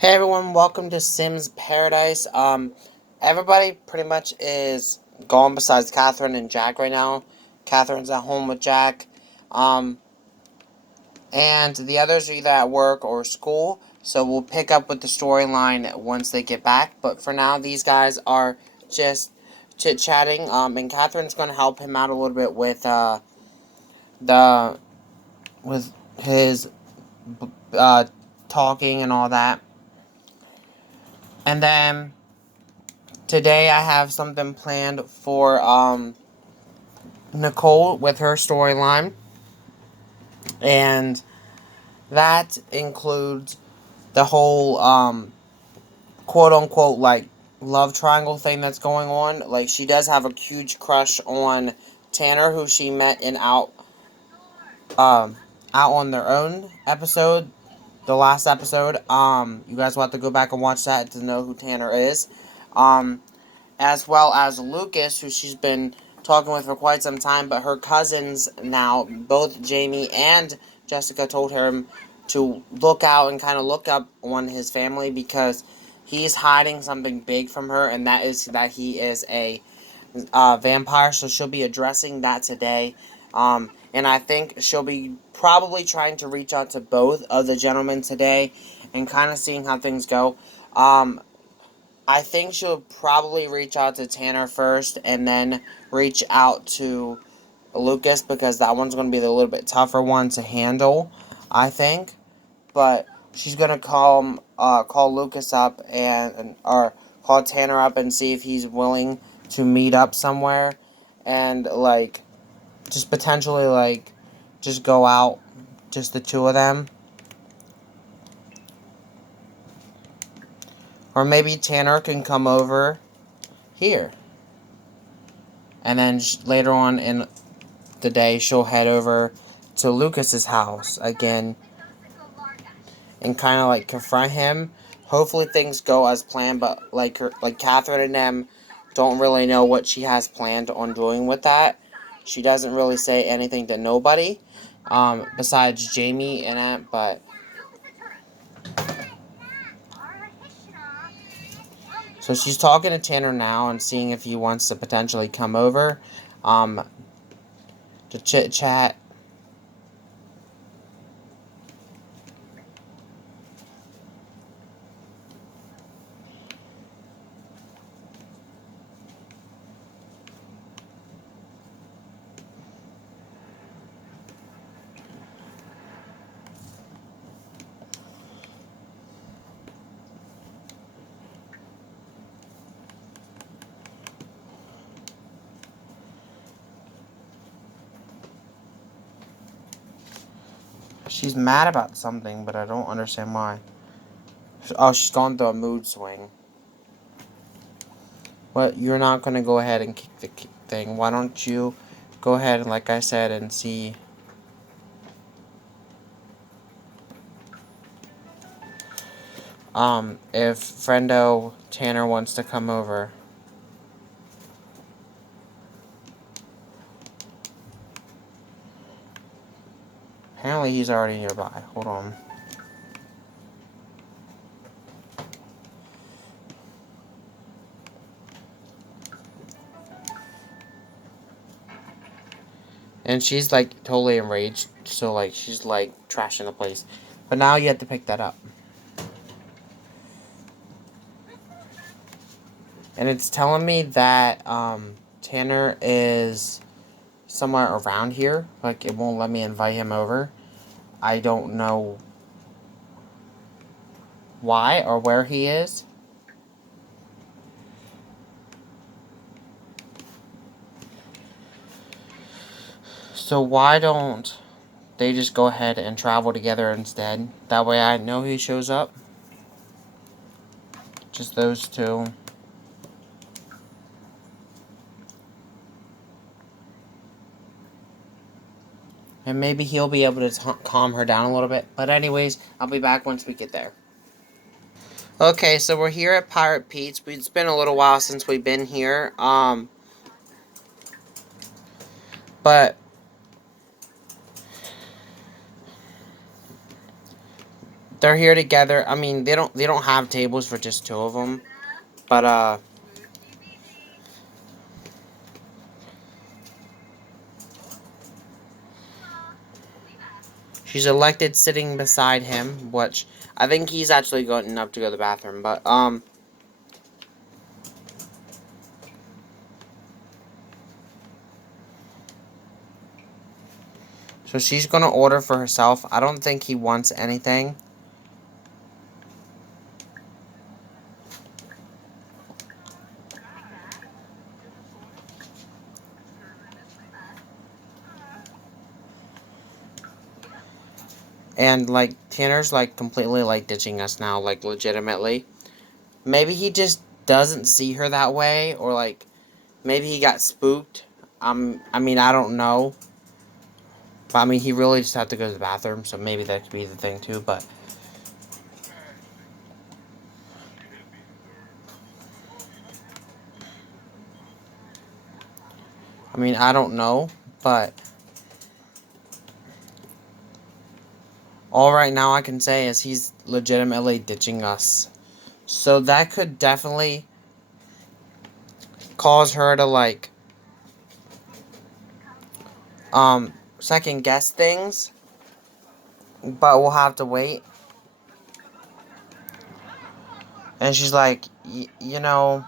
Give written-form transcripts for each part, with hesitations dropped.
Hey everyone, welcome to Sims Paradise. Everybody pretty much is gone besides Catherine and Jack right now. Catherine's at home with Jack. Um, and the others are either at work or school. So we'll pick up with the storyline once they get back. But for now, these guys are just chit-chatting. And Catherine's going to help him out a little bit with, the, with his, uh, talking and all that. And then today I have something planned for Nichole with her storyline, and that includes the whole quote unquote like love triangle thing that's going on. Like, she does have a huge crush on Tanner, who she met in um out on their own episode, the last episode. You guys will have to go back and watch that to know who Tanner is. Um as well as Lucas, who she's been talking with for quite some time, but her cousins now, both Jamie and Jessica, told him to look out and kind of look up on his family because he's hiding something big from her, and that is that he is a vampire, so she'll be addressing that today. And I think she'll be probably trying to reach out to both of the gentlemen today and kind of seeing how things go. I think she'll probably reach out to Tanner first and then reach out to Lucas, because that one's going to be the little bit tougher one to handle, I think. But she's going to call Lucas up or call Tanner up and see if he's willing to meet up somewhere and like just potentially like just go out, just the two of them. Or maybe Tanner can come over here. And then later on in the day, she'll head over to Lucas's house again and kind of like confront him. Hopefully things go as planned, but like Catherine and them don't really know what she has planned on doing with that. She doesn't really say anything to nobody, besides Jamie and it. But so she's talking to Tanner now and seeing if he wants to potentially come over, um, to chit chat. She's mad about something, but I don't understand why. Oh, she's gone through a mood swing. But you're not going to go ahead and kick the thing. Why don't you go ahead and, like I said, and see if friendo Tanner wants to come over. Apparently he's already nearby. Hold on. And she's like totally enraged, so like she's like trashing the place. But now you have to pick that up. And it's telling me that Tanner is somewhere around here. Like, it won't let me invite him over. I don't know why or where he is. So why don't they just go ahead and travel together instead? That way I know he shows up. Just those two. And maybe he'll be able to calm her down a little bit. But anyways, I'll be back once we get there. Okay, so we're here at Pirate Pete's. It's been a little while since we've been here. But they're here together. I mean, they don't have tables for just two of them, but she's elected sitting beside him, which I think he's actually going up to go to the bathroom. But so she's gonna order for herself. I don't think he wants anything. And like Tanner's like completely like ditching us now, like legitimately. Maybe he just doesn't see her that way, or like maybe he got spooked. I mean I don't know. But I mean he really just had to go to the bathroom, so maybe that could be the thing too, but I mean I don't know, but all right now I can say is he's legitimately ditching us. So that could definitely cause her to like second guess things, but we'll have to wait. And she's like, you know,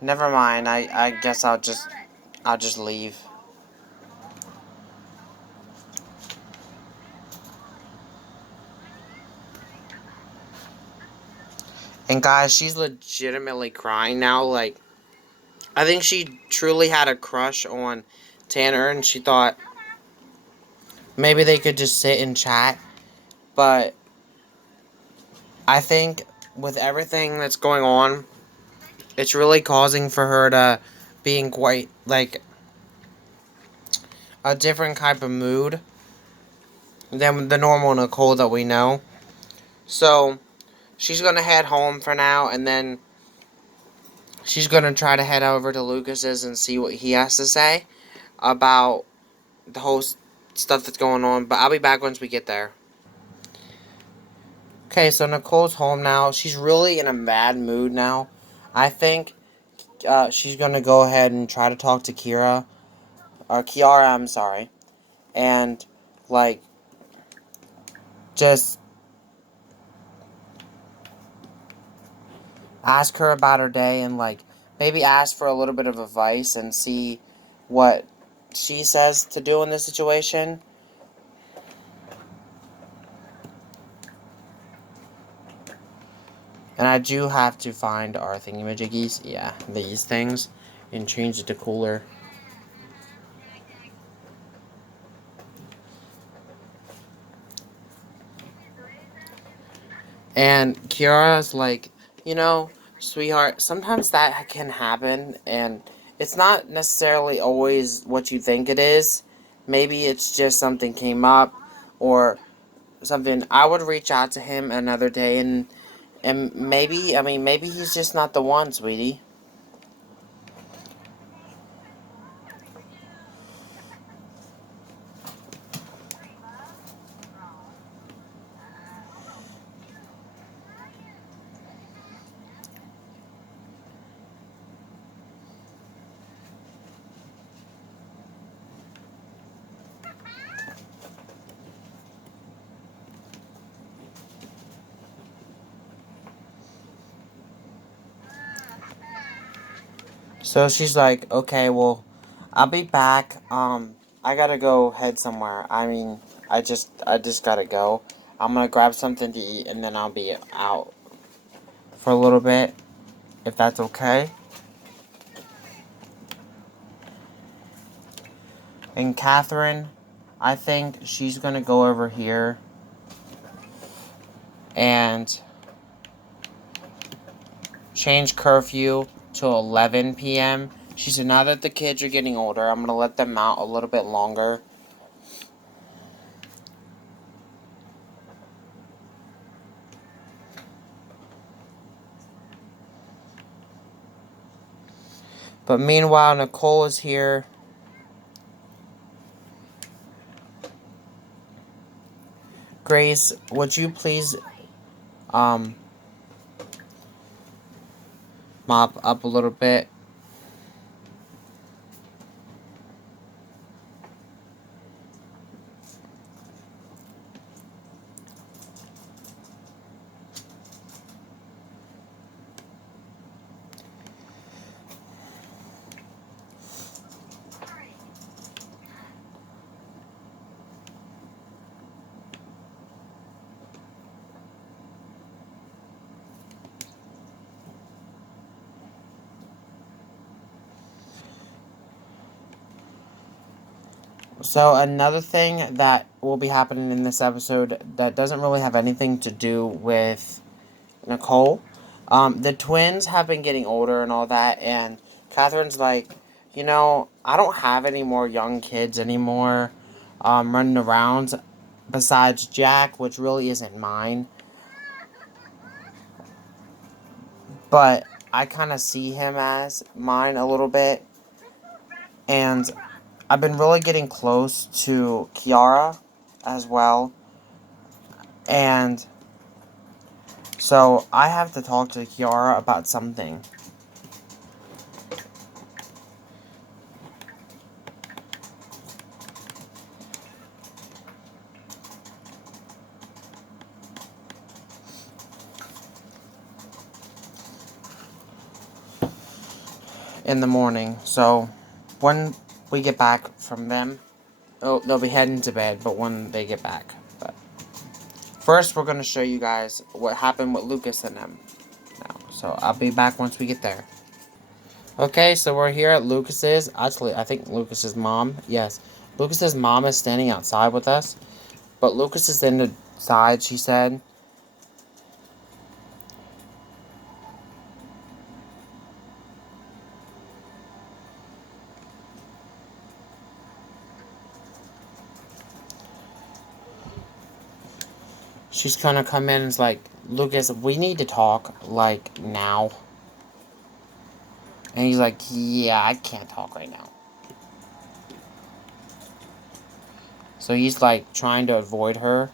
never mind. I guess I'll just leave. And guys, she's legitimately crying now. Like, I think she truly had a crush on Tanner, and she thought maybe they could just sit and chat. But I think with everything that's going on, it's really causing for her to be in quite like a different type of mood than the normal Nichole that we know. So she's gonna head home for now, and then she's gonna try to head over to Lucas's and see what he has to say about the whole stuff that's going on. But I'll be back once we get there. Okay, so Nichole's home now. She's really in a bad mood now. I think she's gonna go ahead and try to talk to Kira or Kiara. I'm sorry, and like just ask her about her day and like maybe ask for a little bit of advice and see what she says to do in this situation. And I do have to find our thingamajiggies. Yeah, these things. And change it to cooler. And Kiara's like, you know, sweetheart, sometimes that can happen. And it's not necessarily always what you think it is. Maybe it's just something came up. Or something. I would reach out to him another day and maybe, I mean, maybe he's just not the one, sweetie. So she's like, okay, well, I'll be back. I gotta go head somewhere. I mean, I just gotta go. I'm gonna grab something to eat and then I'll be out for a little bit, if that's okay. And Catherine, I think she's gonna go over here and change curfew to 11 p.m. She said, now that the kids are getting older, I'm gonna let them out a little bit longer. But meanwhile, Nichole is here. Grace, would you please um, mop up a little bit. So another thing that will be happening in this episode that doesn't really have anything to do with Nichole, the twins have been getting older and all that, and Catherine's like, I don't have any more young kids anymore, running around besides Jack, which really isn't mine, but I kind of see him as mine a little bit, and I've been really getting close to Kiara as well, and so I have to talk to Kiara about something. In the morning. So when we get back from them, they'll be heading to bed, but when they get back. But first, we're going to show you guys what happened with Lucas and them now. So I'll be back once we get there. Okay, so we're here at Lucas's. Actually, I think Lucas's mom. Yes. Lucas's mom is standing outside with us. But Lucas is inside, she said. She's gonna come in and is like, Lucas, we need to talk, like, now. And he's like, yeah, I can't talk right now. So he's, like, trying to avoid her.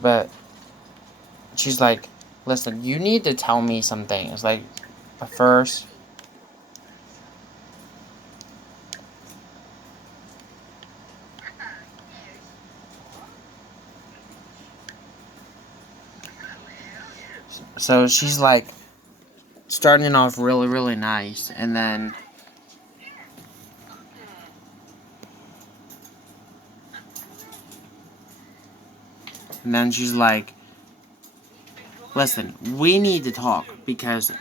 But she's like, listen, you need to tell me some things. Like, first. So she's, like, starting off really, really nice. And then she's like, listen, we need to talk because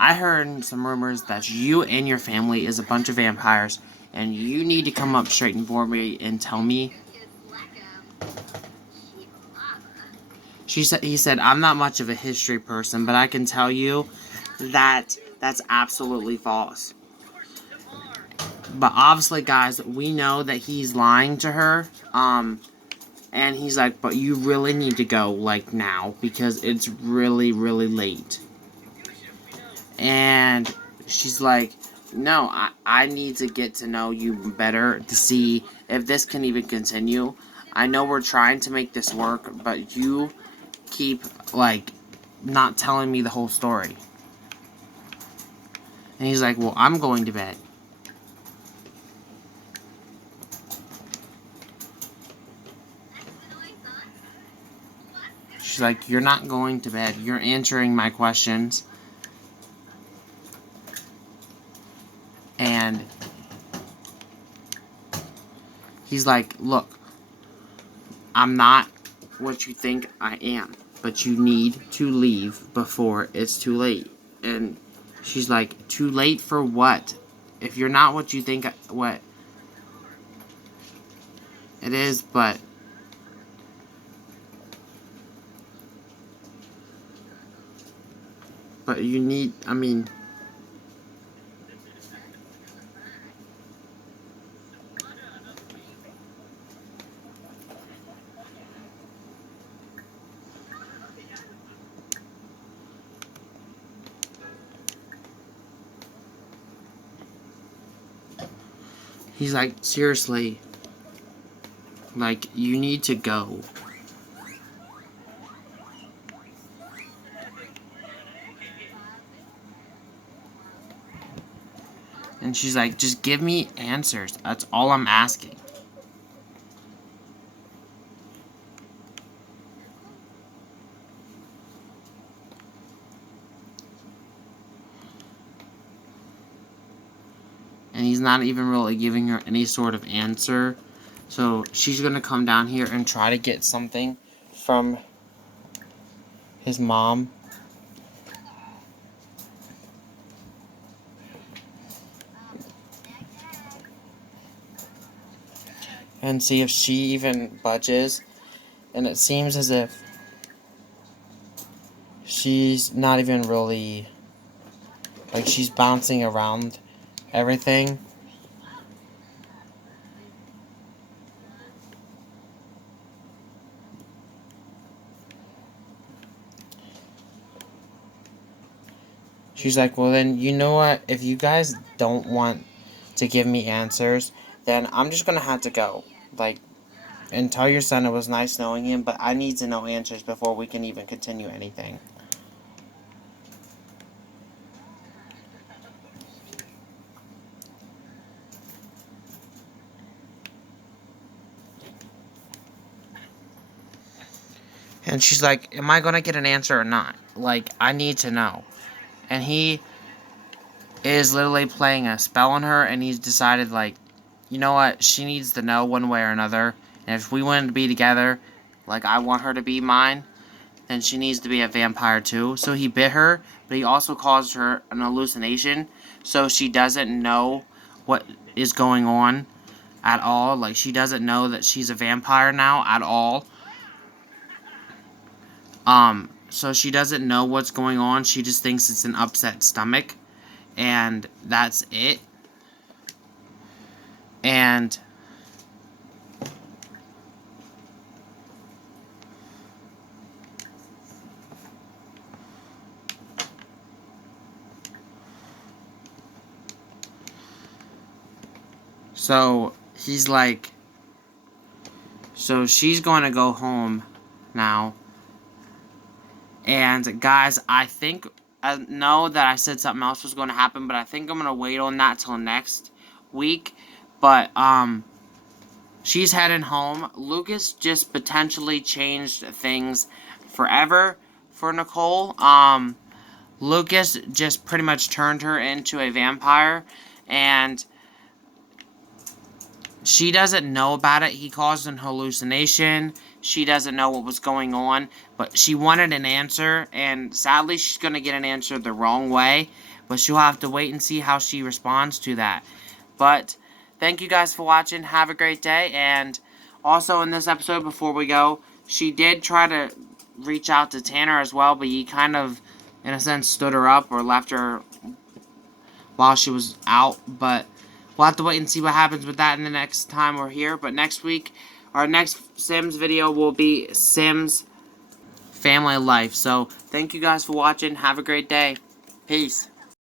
I heard some rumors that you and your family is a bunch of vampires, and you need to come up straight and for me and tell me. He said, I'm not much of a history person, but I can tell you that that's absolutely false. But obviously, guys, we know that he's lying to her. And he's like, but you really need to go, like, now, because it's really, really late. And she's like, no, I need to get to know you better to see if this can even continue. I know we're trying to make this work, but you keep, like, not telling me the whole story. And he's like, well, I'm going to bed. She's like, you're not going to bed. You're answering my questions. And he's like, look, I'm not what you think I am, but you need to leave before it's too late. And she's like, too late for what? If you're not what you think what it is, but you need, I mean, He's like, seriously, like, you need to go. And she's like, just give me answers. That's all I'm asking. And he's not even really giving her any sort of answer. So she's going to come down here and try to get something from his mom. And see if she even budges. And it seems as if she's not even really, like, she's bouncing around everything. She's like, well then, you know what? If you guys don't want to give me answers, then I'm just gonna have to go. Like, and tell your son it was nice knowing him, but I need to know answers before we can even continue anything. And she's like, am I gonna get an answer or not? Like, I need to know. And he is literally playing a spell on her, and he's decided, like, you know what? She needs to know one way or another. And if we want to be together, like I want her to be mine, then she needs to be a vampire too. So he bit her, but he also caused her an hallucination, so she doesn't know what is going on at all. Like, she doesn't know that she's a vampire now at all. So she doesn't know what's going on. She just thinks it's an upset stomach, and that's it. And so he's like, so she's going to go home now. And guys, I think, I know that I said something else was going to happen, but I think I'm going to wait on that till next week. But, she's heading home. Lucas just potentially changed things forever for Nichole. Lucas just pretty much turned her into a vampire, and she doesn't know about it. He caused an hallucination. She doesn't know what was going on, but she wanted an answer, and sadly she's going to get an answer the wrong way, but she'll have to wait and see how she responds to that. But thank you guys for watching. Have a great day. And also in this episode, before we go, she did try to reach out to Tanner as well, but he kind of, in a sense, stood her up or left her while she was out. But we'll have to wait and see what happens with that in the next time we're here. But next week, our next Sims video will be Sims Family Life. So thank you guys for watching. Have a great day. Peace.